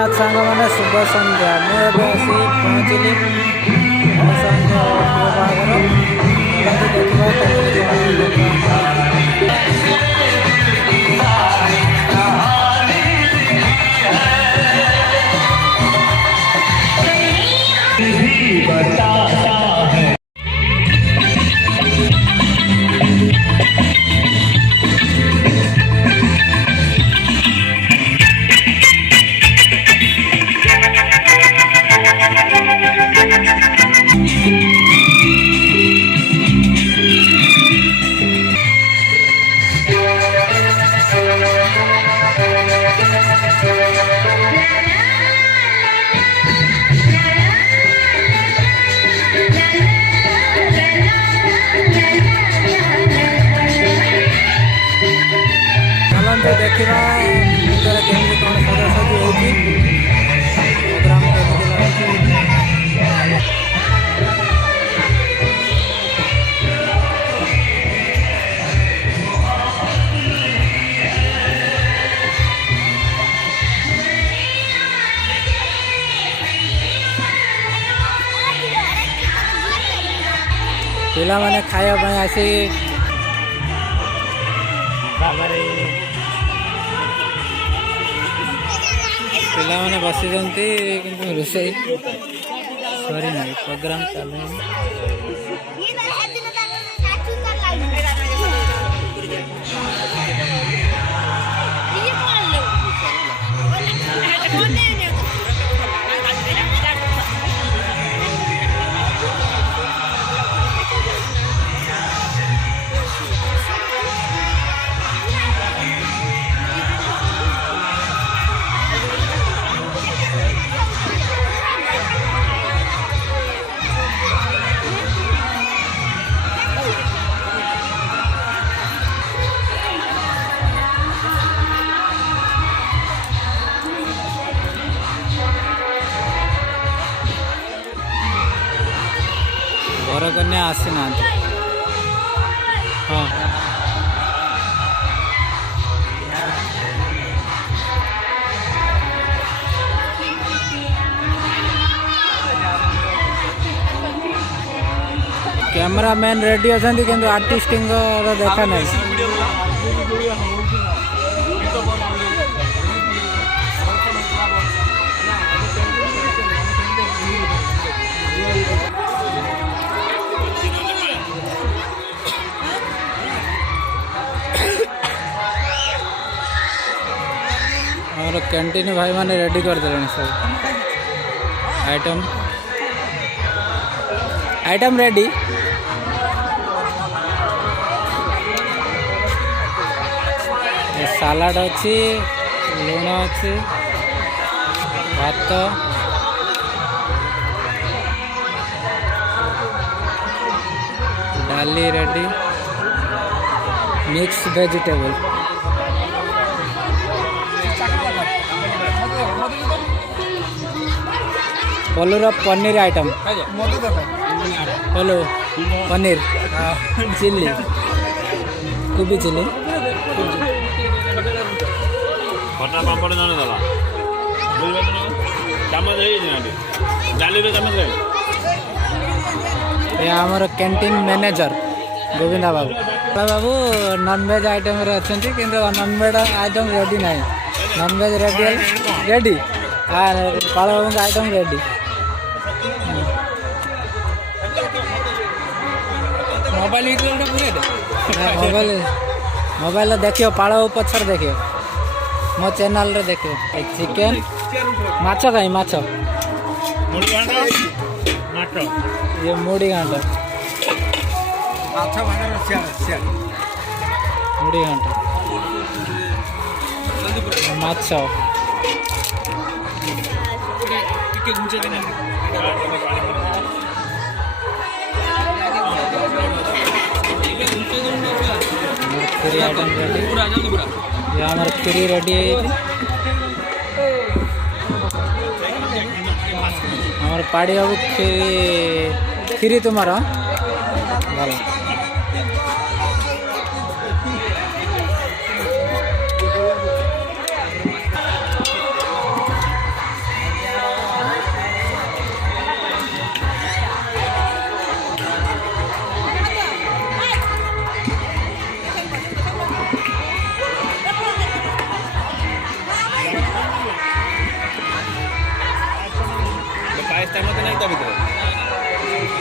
ଜଗନ୍ନାଥ ସାଙ୍ଗମାନେ ଶୁଭ ସନ୍ଧ୍ୟା। ମୁଁ ଏବେ ଆସି ପହଞ୍ଚିଲି ବାହାଘର ଦେଖିବା ଦେଖିବା ଭିତରେ କେମିତି କ'ଣ ସଜାସଜି ହେଉଛି, ପ୍ରୋଗ୍ରାମ କେମିତି ଲାଗୁଛି। ପିଲାମାନେ ଖାଇବା ପାଇଁ ଆସି ପିଲାମାନେ ବସିଛନ୍ତି, କିନ୍ତୁ ରୋଷେଇ ସରିନାହିଁ, ପ୍ରୋଗ୍ରାମ ଚାଲୁନି। ଘରକନ୍ୟା ଆସିନାହାନ୍ତି। ହଁ, କ୍ୟାମେରାମ୍ୟାନ୍ ରେଡି ଅଛନ୍ତି, କିନ୍ତୁ ଆର୍ଟିଷ୍ଟଙ୍କର ଦେଖା ନାହିଁ। ଆମର କ୍ୟାଣ୍ଟିନ ଭାଇମାନେ ରେଡ଼ି କରିଦେଲେଣି ସବୁ ଆଇଟମ୍ ରେଡ଼ି। ସାଲାଡ଼ ଅଛି, ଲୁଣ ଅଛି, ଭାତ, ଡାଲି ରେଡ଼ି, ମିକ୍ସ ଭେଜିଟେବଲ୍, ପଲୁର ପନିର ଆଇଟମ୍, ପଲୁ ପନିର ଚିଲି, କୋବି ଚିଲି, ଆମର କ୍ୟାଣ୍ଟିନ୍ ମ୍ୟାନେଜର ଗୋବିନ୍ଦା ବାବୁ। ବାବୁ ନନଭେଜ୍ ଆଇଟମ୍ରେ ଅଛନ୍ତି, କିନ୍ତୁ ନନଭେଜ୍ ଆଇଟମ୍ ରେଡ଼ି ନାହିଁ। ନନଭେଜ୍ ରେଡ଼ି ପାଳ ବାବୁଙ୍କ ଆଇଟମ୍ ରେଡ଼ି। ମୋବାଇଲ ଦେଖିବ, ପାଳ ବାବୁ ପଛରେ ଦେଖିବ, ମୋ ଚ୍ୟାନେଲରେ ଦେଖିବ। ଚିକେନ୍, ମାଛ କାହିଁ ମାଛ, ଇଏ ମୁଢ଼ି ଘାଣ୍ଟ, ମୁଢ଼ି ଘାଣ୍ଟ, ମାଛ, କ୍ଷୀରି ଆଇଟମ୍ ରେଡ଼ି। ଆମର କ୍ଷୀରି ରେଡ଼ି ହେଇଛି। ଆମର ପାଡ଼ି ବାବୁ କ୍ଷୀରି ତୁମର ଭଲ।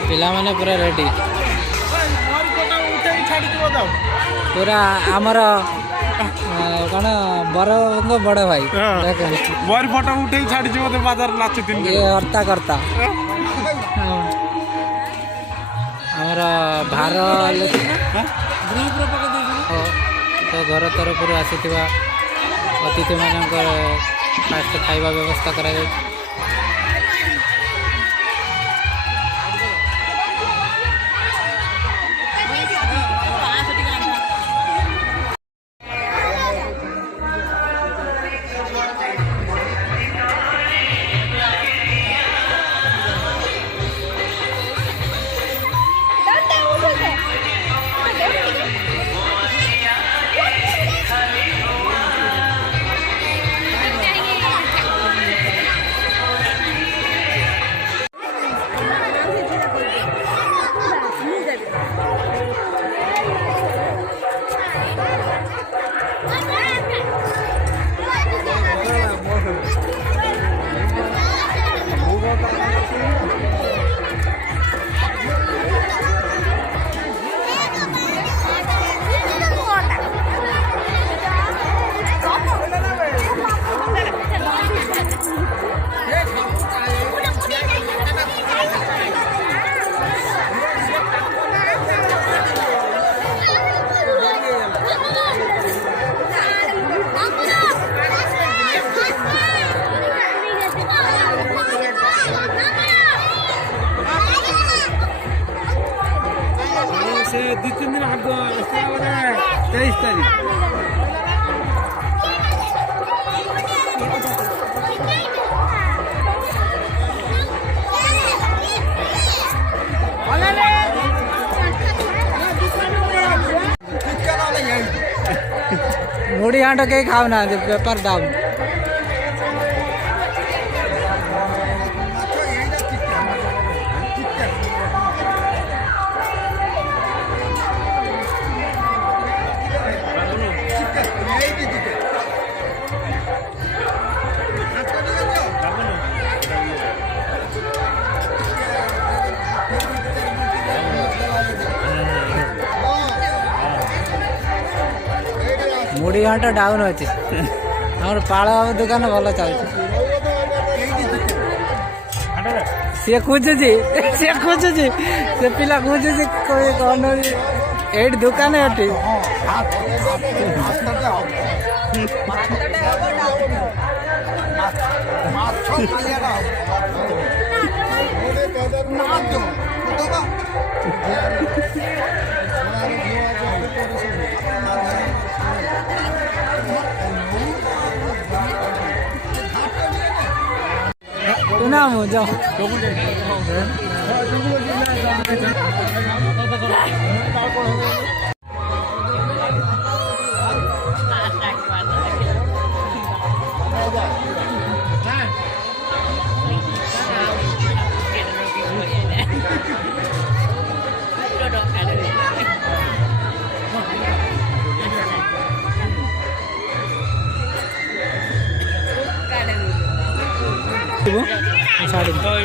ପିଲାମାନେ ପୁରା ରେଡି ପୁରା ଆମର କଣ ବରଙ୍କ ବଡ ଭାଇ ମୋର ଫଟୋ ଉଠେଇ ଛାଡିଛି ମତେ ବାଜାର ନାଚୁଥିଲି ଇଏ ହର୍ତ୍ତା କର୍ତ୍ତା ଆମର ଭାର ତ ଘର ତରଫରୁ ଆସିଥିବା ଅତିଥିମାନଙ୍କ ଫାଷ୍ଟ ଖାଇବା ବ୍ୟବସ୍ଥା କରାଯାଇଛି। से 2-3 दिन आगे 23 तारीख मुड़ी हांड कहीं खाओ ना पेपर डाउन मुड़ी घाट डाउन अच्छे आम पाल बाबू दुकान भल चलती सी खोजुची से पिला खोजुची कौन ये दुकान एटी ना मुझे साड़ी साड़ी